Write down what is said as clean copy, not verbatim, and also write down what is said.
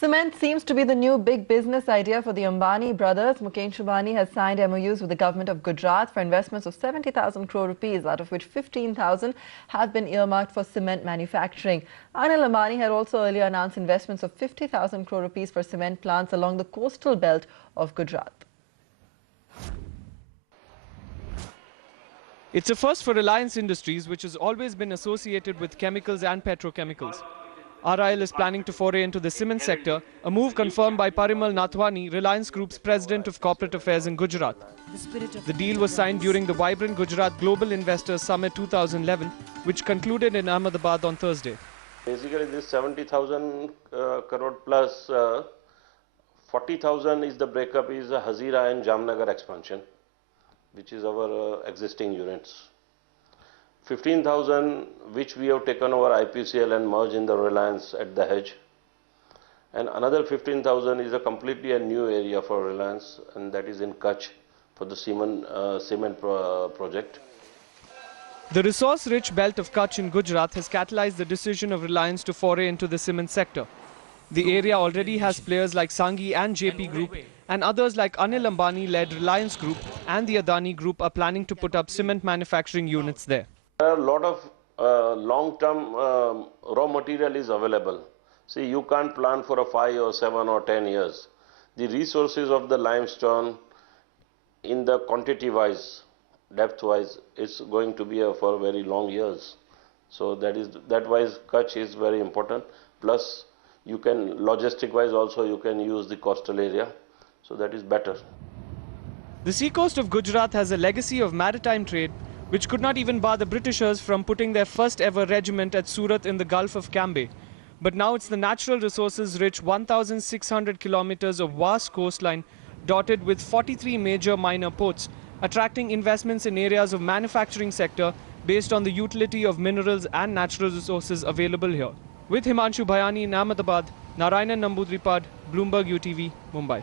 Cement seems to be the new big business idea for the Ambani brothers. Mukesh Ambani has signed MOUs with the government of Gujarat for investments of 70,000 crore rupees, out of which 15,000 have been earmarked for cement manufacturing. Anil Ambani had also earlier announced investments of 50,000 crore rupees for cement plants along the coastal belt of Gujarat. It's a first for Reliance Industries, which has always been associated with chemicals and petrochemicals. RIL is planning to foray into the cement sector, a move confirmed by Parimal Nathwani, Reliance Group's President of Corporate Affairs in Gujarat. The deal was signed during the vibrant Gujarat Global Investors Summit 2011, which concluded in Ahmedabad on Thursday. Basically, this 70,000 crore plus 40,000 is the breakup is Hazira and Jamnagar expansion, which is our existing units. 15,000 which we have taken over IPCL and merged in the Reliance at the Hedge, and another 15,000 is a completely a new area for Reliance, and that is in Kutch for the cement project. The resource-rich belt of Kutch in Gujarat has catalyzed the decision of Reliance to foray into the cement sector. The area already has players like Sanghi and JP Group, and others like Anil Ambani-led Reliance Group and the Adani Group are planning to put up cement manufacturing units there. There are a lot of long-term raw material is available. See, you can't plan for a 5 or 7 or 10 years. The resources of the limestone in the quantity-wise, depth-wise, is going to be for very long years. So that wise Kutch is very important. Plus, you can logistic-wise also you can use the coastal area. So that is better. The seacoast of Gujarat has a legacy of maritime trade, which could not even bar the Britishers from putting their first ever regiment at Surat in the Gulf of Cambay. But now it's the natural resources rich 1,600 kilometers of vast coastline dotted with 43 major minor ports, attracting investments in areas of manufacturing sector based on the utility of minerals and natural resources available here. With Himanshu Bhayani in Ahmedabad, Narayanan Nambudripad, Bloomberg UTV, Mumbai.